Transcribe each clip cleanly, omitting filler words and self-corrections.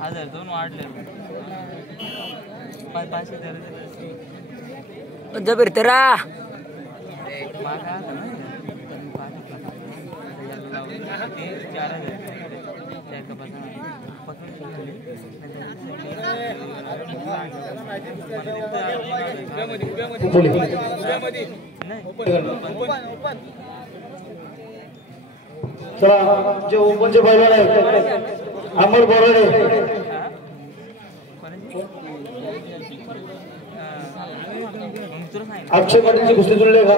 हजार दोन वाढले पाचशे जबर तेरा चला जे ओपनचे पैलवान आहेत अमोल बोराडे अक्षय पाटीलची कुस्ती जुळले का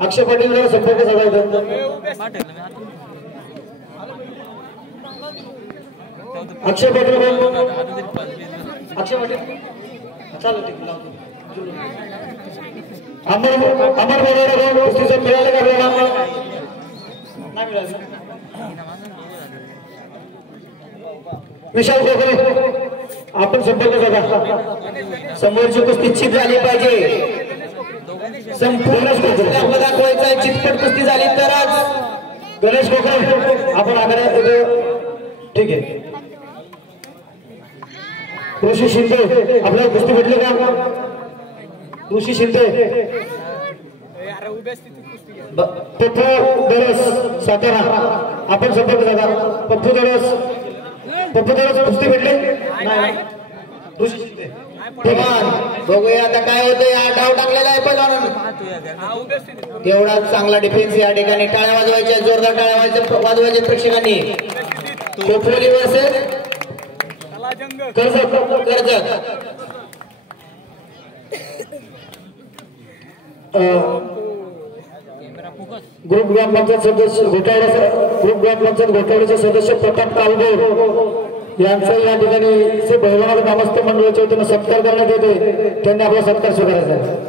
अक्षय पाटील जरा संपर्क साधायचा अक्षय पाटील अक्षय पाटील चालू ठीक अमर बोराडे कुस्तीचं मिळालं का नाही मिळालं विशाल गोखले आपण संपर्क साधा समोरची कुस्ती चित झाली पाहिजे संपूर्ण दाखवायचा चितपट कुस्ती झाली तरच गणेश गोखले आपण आग्रह ठीक आहे ऋषी शिंदे आपल्याला कुस्ती भेटली का ऋषी शिंदे पप्पू दरस सातारा आपण संपर्क साधा पप्पू दरस कुस्ती भेटली बघूया आता काय होतं या डाव टाकलेला आहे पहिला तेवढा चांगला डिफेन्स या ठिकाणी टाळ्या वाजवायच्या जोरदार टाळ्या वाजवायच्या प्रेक्षकांनी कोपरोली वर्सेस कर्जत ग्रुप ग्रामपंचायत सदस्य घोटाळ्याचे सदस्य प्रताप कालगोर यांचा या ठिकाणी जे भैरवनाथ ग्रामस्थ मंडळाच्या वतीने सत्कार करण्यात येते त्यांनी आपला सत्कार स्वीकारायचा आहे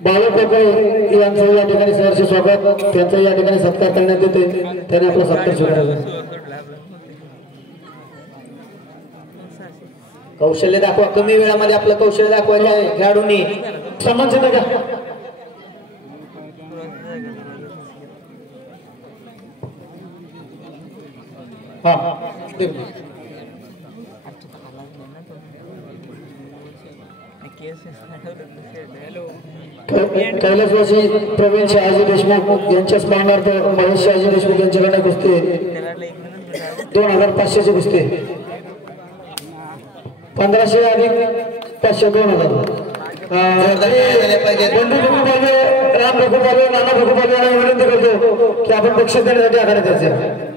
बालक यांचं या ठिकाणी सहर्ष स्वागत त्यांचं या ठिकाणी सत्कार करण्यात येते त्यांनी आपला सत्कार स्वीकारायचा कौशल्य दाखवा कमी वेळामध्ये आपलं कौशल्य दाखवायचं आहे खेळाडूंनी सन्मान का कैलासवासी प्रवीण शहाजी देशमुख यांच्या स्मरणार्थ महेश शहाजी देशमुख यांच्याकडे कुस्ती 2500 ची कुस्ती 1500 अधिक 500 2000 राम भगुपाल नाना भगुपाल यांना विनंती करतो की आपण बक्षीस देण्यासाठी आखाड्यात यायचे